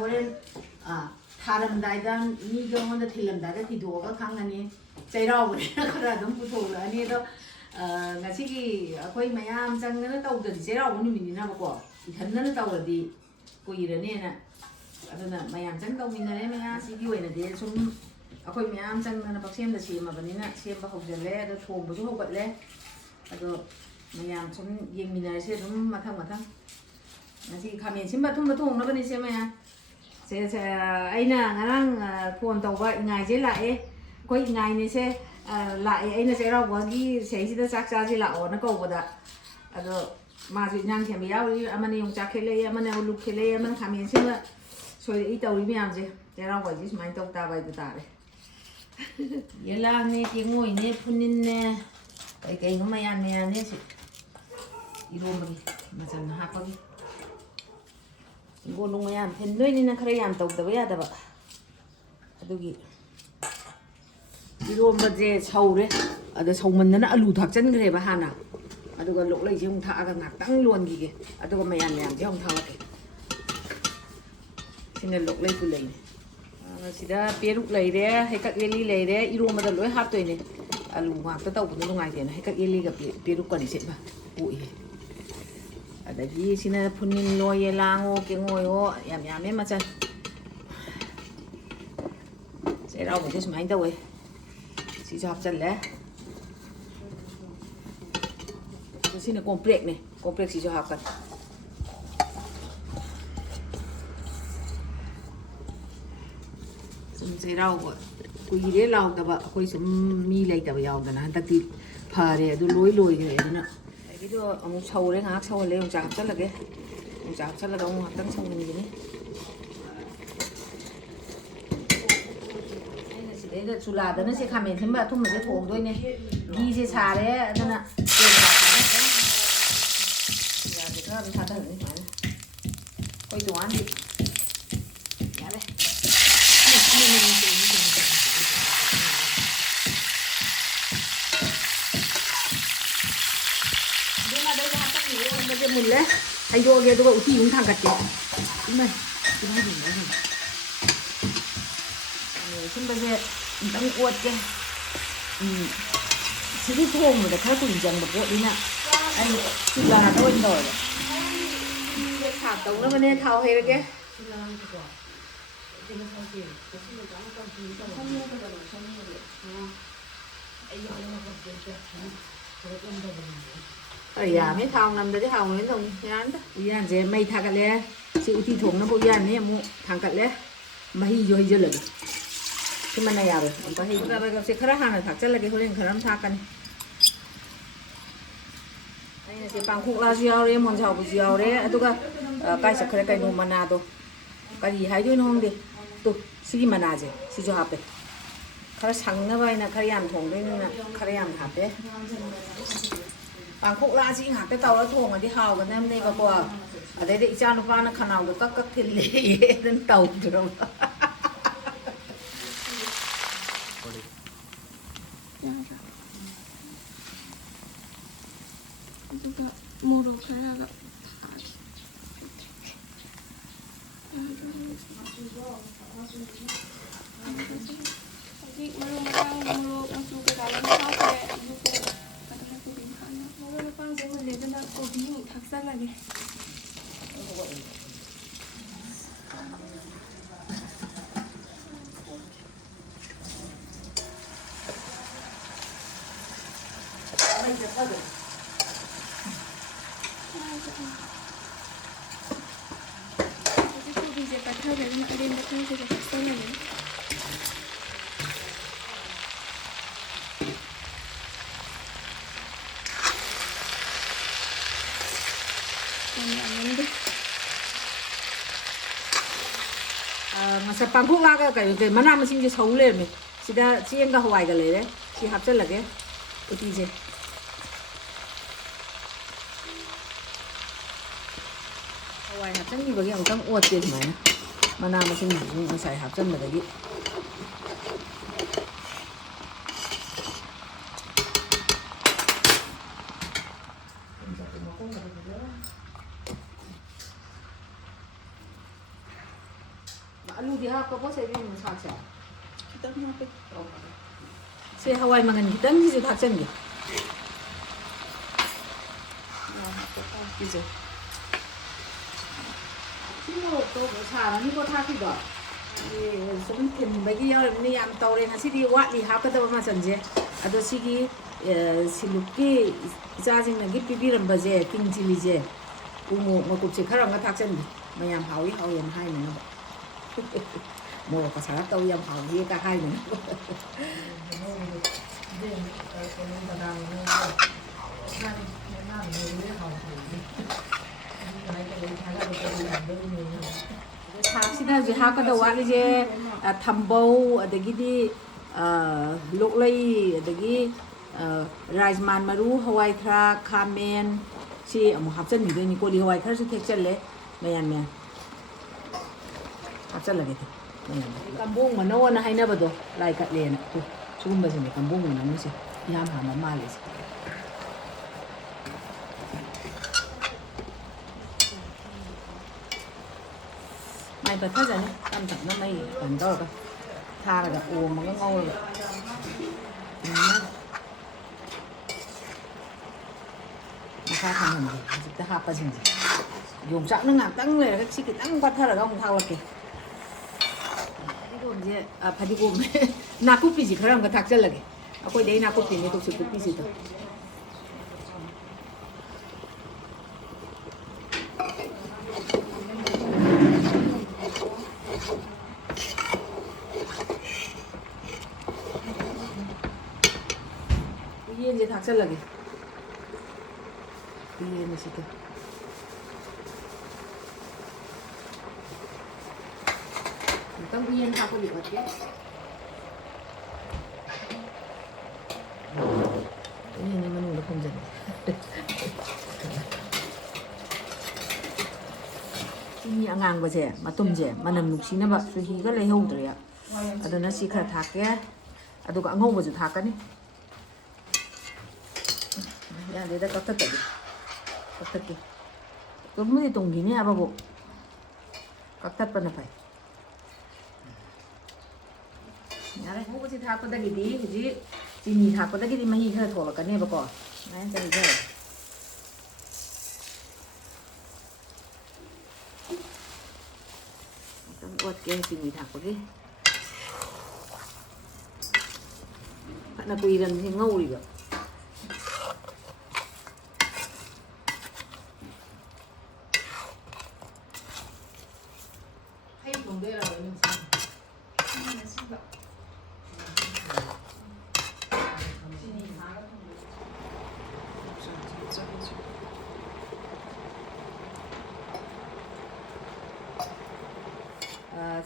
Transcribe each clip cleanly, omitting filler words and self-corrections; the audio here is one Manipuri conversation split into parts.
호렌 타람다이다 미가 혼자 틸람다이다 디도가 강하니 CHEIRAOBA 그라 좀 부토라니 또 ngasi기 거의 마ям 장가는 따오더니 CHEIRAOBA 누미니나고 이탄나는 따오더니 고이러네나 aduna mayam chang tau minare maya sigi oina de sum akoi mayam chang na paksem da sima banina sem ba hojale da thom bu hogatle ado mayam sum yeng minare se sum mathang mathang ngasi khamen simba thum thong na bani se maya se aina ngarang phone tau ba ngai je la e koi ngai ni se la e aina CHEIRAOBA gi sei sida chak cha ji la o na ko boda ado ma ji nyang them yaw amani yong chak khele amani uluk khele aman khamen simba soy ito ri miyam je CHEIRAOBA ji smai tok ta bai ta re yela ne kingo ine punin ne kai no mayan ne ne si irom bagi masan ha pa gi go no mayan pen noi ni na khara yam tok da ba ya da ba adugi irom ba je chaure ada chauman na alu thak chan gre ba hana aduga lok lai je hung tha ga ngak tang luon gi ge aduga mayan yam je hung tha wa sine lok lai pu lai sida peruk lai re hekak yeli lai re iro ma da loi hap toi ne alu ngak ta tau bu no ngai de na hekak yeli ga peruk ka ni se ba ui adagi sina punin lo ye lango ke ngoyo yam yam me ma chan CHEIRAOBA je smai da we si hap chan le sina complex ne complex si hap kan CHEIRAOBA kuire law da ba koi sum mi lai da ba yaw da na takti phare adu loi loi ge na ai do amu chaure ngak chaw le ong chap chal lage ong chap chal la ong tang chang ni ni ai na si de chula da na se khamen thim ba thum ma se thong doi ne gi se cha re adana ya de ka bi tha da ni koi do an di ya le mulai, ayo dia tu uti yung thang kat ke, ini, ini ni ni. Sampai saya tang kuat ke, sini tu orang muda kerana tu injang berbuat ni nak, ayo sudah ada orang dah. Dia tak tahu lah mana tahu hari ke. Ya, mấy thau nằm đây thau mấy thùng nhán đó, nhán gì mày thằng cái lẽ, chịu thi thùng nó bôi nhán này mu thằng cái lẽ, mà hi rồi giờ lagi, cái mana ya rồi, ông ta hi, kita bagai si kerah hana thằng chắc là cái hồi kerah thằng kan, này si pangkuk lah siau re, mon siau siau re, itu kan, kai sekerah kai no mana tu, kai hai tu nong deh, tu si mana aja, si jo apa, kerah sang na bay na kerah yam thùng đây na, kerah yam apa. Pangkuk la chi ngak te taw la thong adi haw kan nam nei ba ko ade de cha no pa na khanaw do kak kak thil le ye den taw dro aduga muro khara ga Jadi maro matang muro masuk ke dalam kafe लेकिन आपको भी थकसा लगे मुझे पता है लेकिन अरे मतलब मुझे थकसा लगे masa pangkuk la cái mana mesin je sầu lên mình, sida chiên cái hoài cái đấy, chỉ hấp chân là cái uti je, hoài hấp chân như vậy ông tăng uất tiền mà, mana mesin mình xài hấp chân là cái gì. Alu di hap ko sa ibig mo saksa. Kita hapit. Si hawai mangan kita ni si thaksan ge. Kije. Simo to sa ni ko thak ki do. Sum thin bagi yaw ni yam tawre na si di wa li hap ka da ma san je. Ado si gi silukki jajing na gi pibiram ba je ting chili je. Umo mo kup si kharang ga thaksan ge. Mayam hawi hawiam hai ni na. Mo ka sa taw yam hawi ka hai ni. Thaksidna ji hakada wali je thambau adagidi loklai adagi rajman maru hawai thra khamen si amu hapchan ni ni koli hawai thar su thekchalle mayan me hapchan lage the mayan kambung mano na haina bado lai ka le na tu sugumba se ne kambung na mu se yam ha ma male se mai ba tha jani tam tak na mai kan do ka tha ga o ma ga ngau Kha thằng mình thì ta hạp gì dùng chạm nó ngạc tăng này cái cái tăng quạt thở là không thao kì cái gồm gì phải đi gồm na cúp gì khởi cái thạc chân là kì coi đấy na cúp thì tôi sẽ cúp gì thôi yên gì thạc chân là kì Ini di situ. Kita punya apa di bagian? Ini menu lekung jadi. Ini angang baca, matum je, mana nuksi na ba, suhi ka lehong tu ya. Ada nasi kah thak ya, ada kak ngau baca thak ni. Ya, dia dah kata tadi. Kaktat Kung mo itong gini apa bu? Kaktat pa na pa. Yare, mo kasi thako da gidi, ji chini thako da gidi mahi khara thola kane ba ko. Ngayon sa ito. Itong uat kaya chini thako di. Nakuiran si ngawri ba?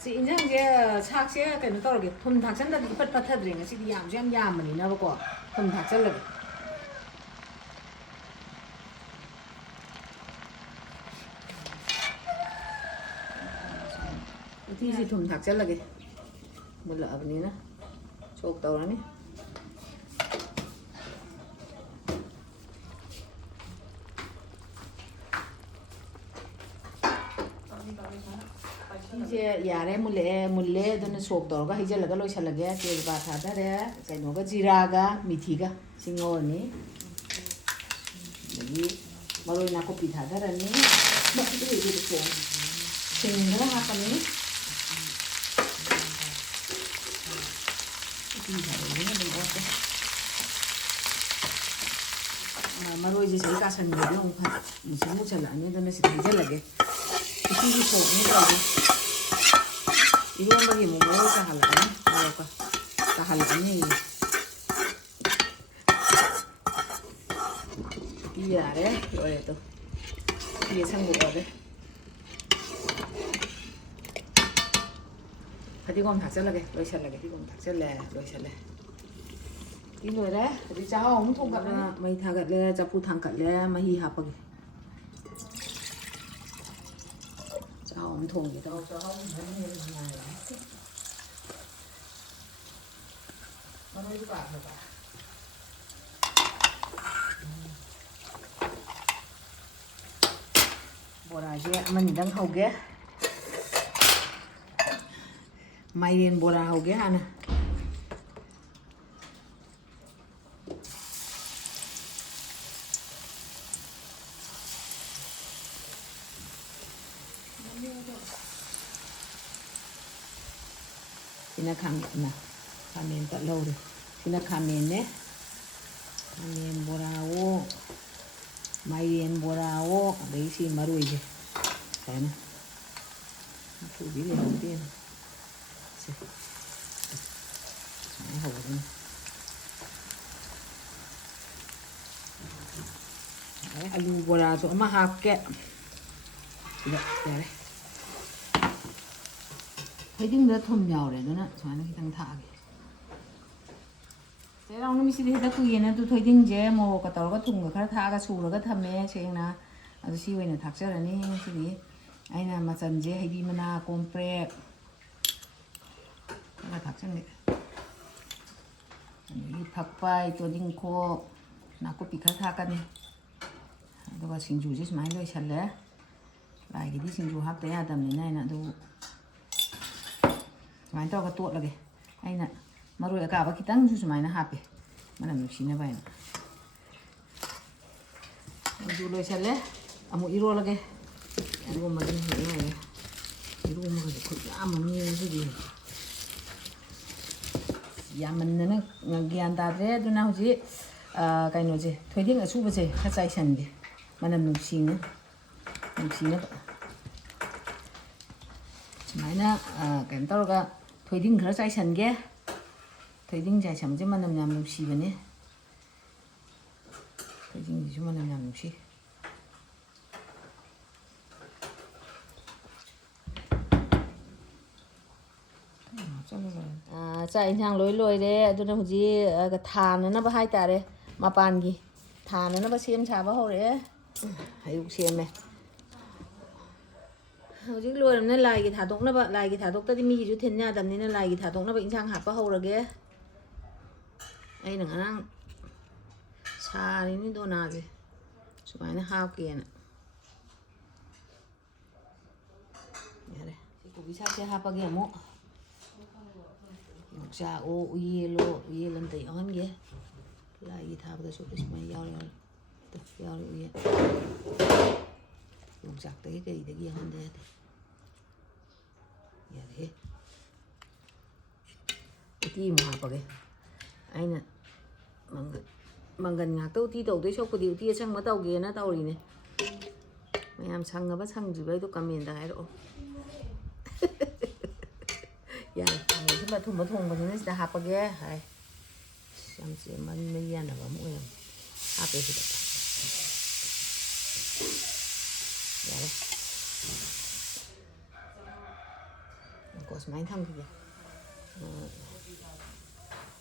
Si injang dia sak sia kan tor ge thum thak chan da pat pat thad ring si yam jam yam ni na ba ko thum thak chan la ti si thum thak chan la ge mula ab ni na chok taw ni 이제 야래 물레 도는 속도가 이제 내가 로이살라게 제가 다다래 제노가 지라가 미티가 싱어니 여기 마로이나 코피 다다라니 먹기도 이렇게 생각을 하거니 마로이 이제 제가 가서는 용 이제 못 잘라 아니 도는 시 잘라게 이게 속니 이거 한번 뭐 먹을까 할라니? 먹을까? 다 할라니? 이 아래 이거에도 이게 상고거든. 이건 다 잘라게, 로이살라게, 이건 다 잘래, 로이살래. 이 노래 우리 자 엄청 가면 많이 다 갈래, 자 부탕 갈래, 많이 하빠게. 자 엄청 이다. 뭐라지? 아마 니랑 하게. माइरेन बोरा हो गया ना Sina kamen tak lau deh. Sina kamen ne, kamen borao, mayen borao, ada isi maru aja, kan? Aku beli nanti, sih, saya hau ni. Alu borao so ama hap ke, tidak, dah. Heading dah thom jauh le, tu na, soalnya kita ngthak. Saya orang ni mesti dah kuih na, tu heading je, mau kata orang tu ngah kerja thak, suruh kerja thame, saya na, ada si wei na thak saya ni, sini, aina macam je, heading mana komprek, kerja thak saya ni. Ini pakpai, tu heading ko, nak ko pikir thak kan ni. Tu kan singju je, semai tu isal le, lagi di singju hap tu ya, adam ni na, ina tu. Main tau ketua lagi, aina maru ya kaba kita ngju main HP, mana mesti na bain. Dulu salle, amu iro lagi, iro macam ni ya, iro macam tu, aman ni jadi. Ya mana na ngagian tadi tu na huji, kain huji, thuding asu baca, kacai sandi, mana mesti na. Mana kain tau ka thuding kerja cai sandi, thuding cai sandi mana mesti bani, thuding cuma mana mesti. Cai nhang loi de, tu na huji ka than na bahai tare, mapan gi, than na basim cha bah hore, ayu sim me. Huji loi na lai ki thadok na ba, lai ki thadok tadi mi ju then nya dam ni na lai ki thadok na ba inchang hap bah hore ge. Ai nang anang sa ni do na je, supaya na hap ke na. Ya deh, ko bisa je hap ge mo. Sa o yelo yelam tay on ge lai gi thap da so is mai yao ye yung sak tay cái de gi han de ya de ti mo ha pa ge aina mangan nga tau ti tau de so ko di ti sang ma tau ge na tau ri ne mayam sang ga ba sang ji bai to comment da ai ro ya mà thùng mà nó sẽ hấp cái hay xem sẽ mình mấy ăn là mỗi em hấp cái gì đó ya đấy có mấy thằng kìa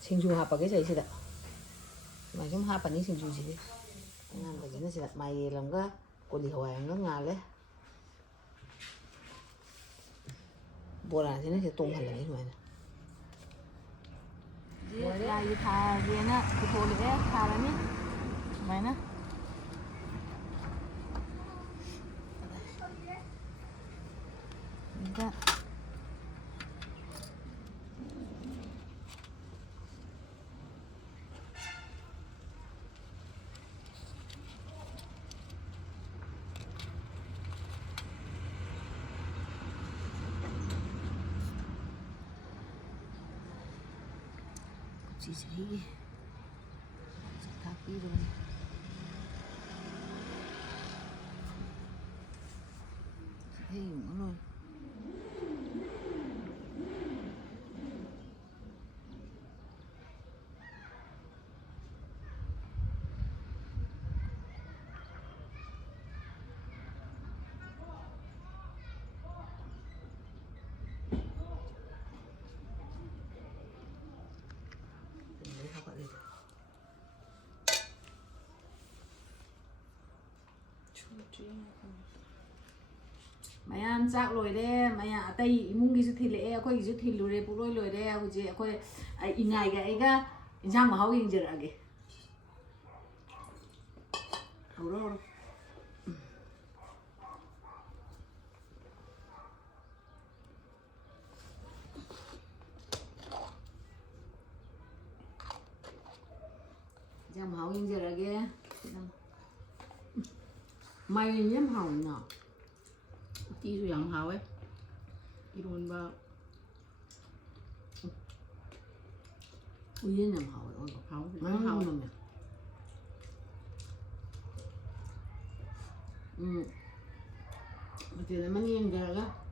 sinh chu hấp cái gì đó mà chúng hấp cái sinh chu gì đấy làm cái nó sẽ mày làm cái con đi hoài nó ngà đấy bữa nào thì nó sẽ tung thành là cái này lai thà về na cái thô lẽ thà là nhé mày na đó gì tháp đi rồi thấy nó luôn mày ăn chắc rồi đấy mày à tây mung cái thịt lệ có cái thịt lùi phụ lôi lùi đấy cái gì có in ngày cái rang mà hao in giờ cái rồi ꯃꯍꯥꯎ ꯌꯦꯡꯖꯔꯒꯦ ꯃꯥꯏꯔꯦꯟ ꯌꯥꯝ ꯍꯥꯎꯅ ꯎꯇꯤꯁꯨ ꯌꯥꯝ ꯍꯥꯎꯋꯦ 이론바 우유는 하고 이거 하고 하우면 어때 많이 연결가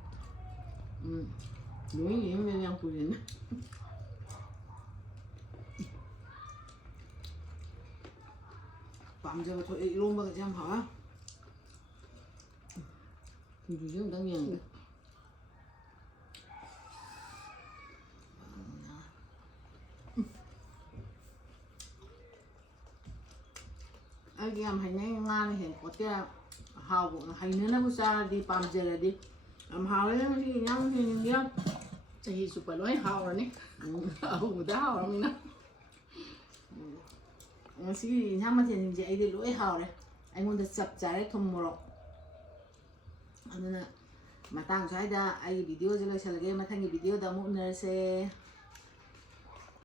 요이 연결량 부리네 밤새부터 이런 거 그냥 봐 요즘 당연히 아기가 많이 나는 해 어때 하고 하이는 거 싸디 밤새라디 하루에 그냥 그냥 그냥 저희 슈퍼로이 하오라니 아우다 하오라미나 ngasi nyama thì chị ấy đi lỗi hào đấy anh muốn được chập trái thùng mồ anh nên mà tăng trái ra ai video cho lại cái mà thay video đó muốn nữa sẽ